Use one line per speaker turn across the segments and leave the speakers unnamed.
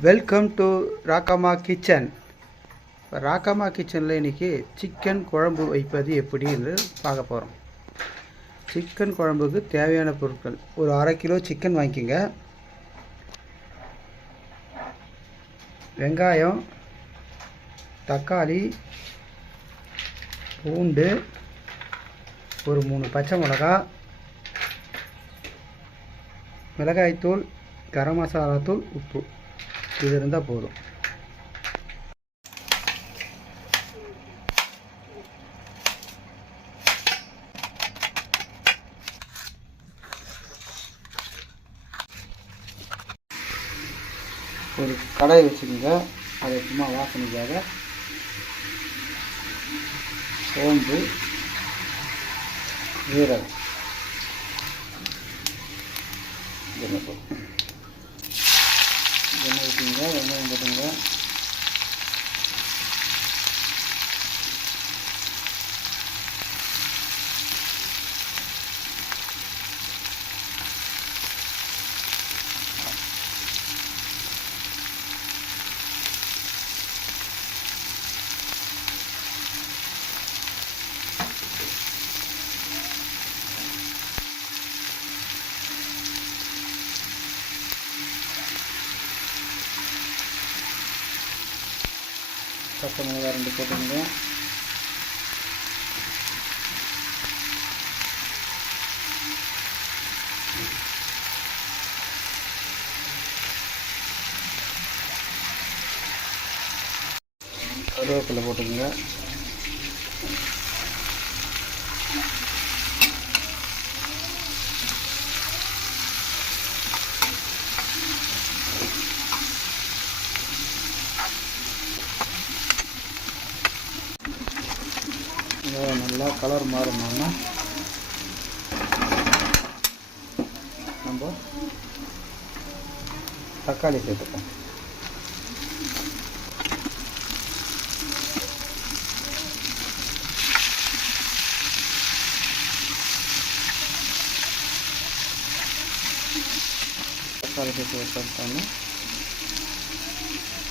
Welcome to Rakkamma kitchen Rakkamma கிச்சனில் இன்றைக்கி chicken குழம்பு வைப்பது எப்படி என்று பார்க்க போகிறோம் சிக்கன் குழம்புக்கு தேவையான பொருட்கள். ஒரு அரை கிலோ சிக்கன் வாங்கிக்கோங்க. வெங்காயம் தக்காளி பூண்டு ஒரு மூணு பச்சை மிளகா மிளகாய்த்தூள் கரம் மசாலா தூள் உப்பு. இது இருந்தால் போதும். ஒரு கடாய் வச்சுக்கோங்க. அதை சும்மா வாசனைக்காக சோம்பு ஜீரகம். என்ன எண்ணெய் ஊற்றிங்க எண்ணெய் போட்டுங்க பச்சை மிளகாய் ரெண்டு போட்டுங்க கருவேப்பிலை போட்டுக்கோங்க. இதை நல்லா கலர் மாறணும்னா நம்ம தக்காளி சேர்த்துப்போம் தக்காளி சேர்த்து வச்சுட்டோம்னா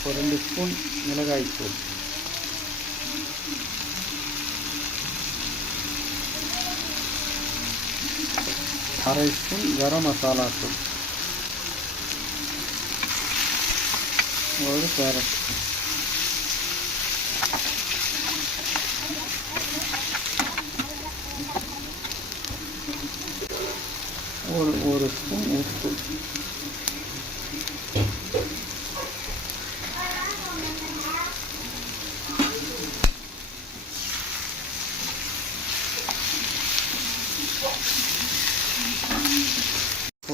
ஒரு ரெண்டு ஸ்பூன் மிளகாய் தூள் அரை ஸ்பூன் கரம் மசாலா தூள் ஒரு கேரட். ஒரு ஒரு ஸ்பூன் உப்பு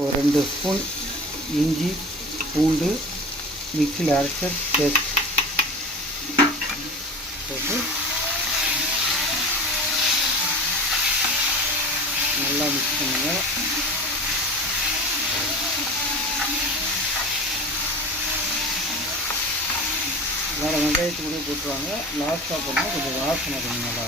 ஒரு ரெண்டு ஸ்பூன் இஞ்சி பூண்டு மிக்சியில் அரைச்ச பேஸ்ட் போட்டு நல்லா மிக்ஸ் பண்ணுங்கள் வேறு வெங்காயத்து கூட போட்டுருவாங்க லாஸ்ட்டாக போட்டால் கொஞ்சம் வாசனை கொஞ்சம் நல்லா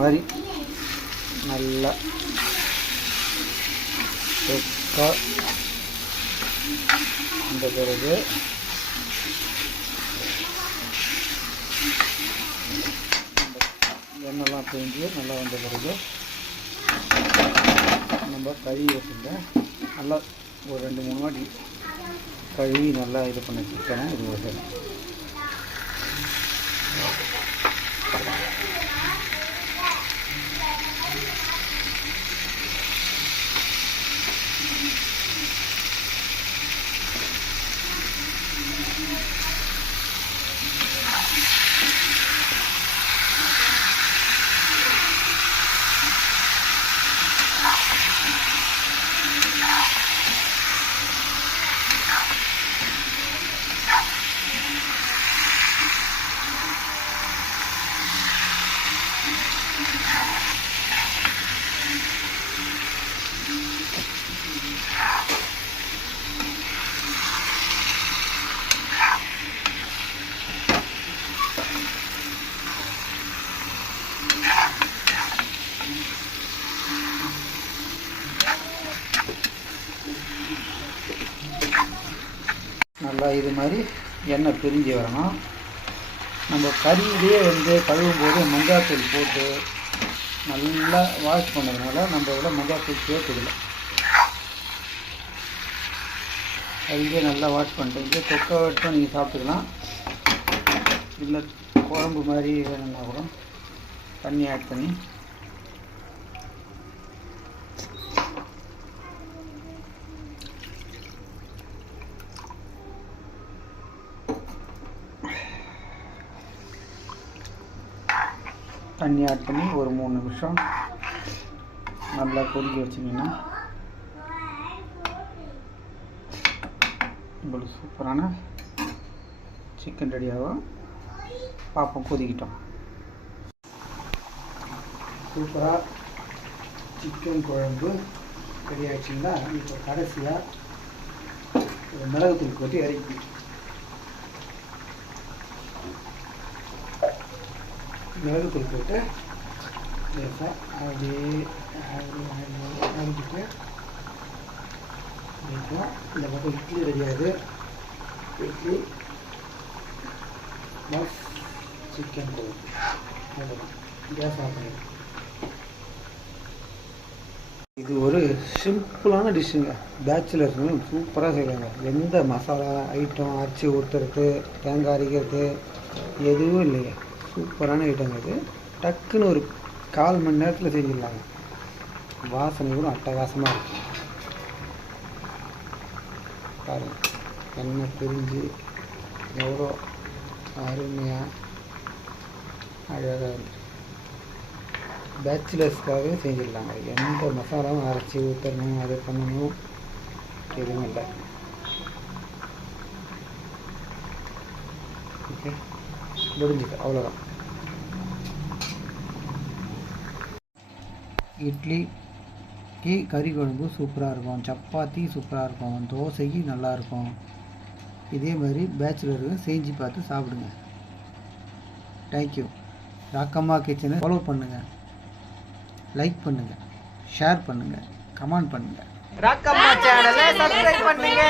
மாதிரி நல்லா தொக்கா. இந்த பிறகு எண்ணெய்லாம் பிழிஞ்சு நல்லா வந்த பிறகு நம்ம கழுவி வச்சுருந்த நல்லா ஒரு ரெண்டு மூணு வாட்டி கழுவி நல்லா இது பண்ண சிக்கனை இது வச்சிடணும் நல்லா இது மாதிரி எண்ணெய் பிரிஞ்சு வரணும். நம்ம கறியிலே வந்து கழுவும் போது மஞ்சாத்தூள் போட்டு நல்லா வாஷ் பண்ணதுனால நம்ம இதில் மஞ்சாத்தூள் சேர்த்துக்கல கறியிலே நல்லா வாஷ் பண்ணிட்டு இதே தொக்கை வட்டும் நீங்கள் சாப்பிட்டுக்கலாம். இல்லை குழம்பு மாதிரி வேணும்னா கூட தண்ணி ஆட் பண்ணி தண்ணி ஆட் பண்ணி ஒரு மூணு நிமிஷம் நல்லா கொதிக்க வச்சிங்கன்னா உங்களுக்கு சூப்பரான சிக்கன் ரெடியாகவும் பார்ப்போம் கொதிக்கிட்டோம். சூப்பராக சிக்கன் குழம்பு ரெடி ஆகிடுச்சிங்களா இப்போ கடைசியாக ஒரு மிளகுத்தூள் கொட்டி இறக்கி மிளகுத்தூள் போட்டு லேசாக அப்படியே அரைஞ்சிட்டு லேசாக இந்த பக்கம் இட்லி ரெடியாகுது இட்லி ப்ளஸ் சிக்கன் குழம்பு அவ்வளோதான் கேஸ் ஆஃப் பண்ணிடுறேன் இது ஒரு சிம்பிளான டிஷ்ஷுங்க பேச்சுலர்ஸ் சூப்பராக செய்வாங்க எந்த மசாலா ஐட்டம் அரிசி ஊற்றுறது தேங்காய் அரைக்கிறது எதுவும் இல்லைங்க சூப்பரான ஐட்டங்க இது டக்குன்னு ஒரு கால் மணி நேரத்தில் செஞ்சிடலாங்க. வாசனை கூட அட்டகாசமாக இருக்கும் பாருங்க எண்ணெய் பிரிஞ்சு எவ்வளோ அருமையாக அழகாக இருக்கு. பேச்சுலர்ஸ்க்காகவே செஞ்சிடலாங்க. எந்த மசாலாவும் அரைச்சி ஊற்றணும் அது பண்ணணும் எதுவும் இல்லை. ஓகே முடிஞ்சுது அவ்வளோதான் இட்லிக்கு கறி குழம்பு சூப்பராக இருக்கும். சப்பாத்தி சூப்பராக இருக்கும். தோசைக்கு நல்லா இருக்கும். இதே மாதிரி பேச்சுலருக்கு செஞ்சு பார்த்து சாப்பிடுங்க. தேங்க்யூ ராக்கம்மா கிச்சனை ஃபாலோ பண்ணுங்கள் லைக் பண்ணுங்கள் ஷேர் பண்ணுங்கள் கமெண்ட் பண்ணுங்கள்
ராக்கம்மா சேனலை சப்ஸ்கிரைப் பண்ணுங்க.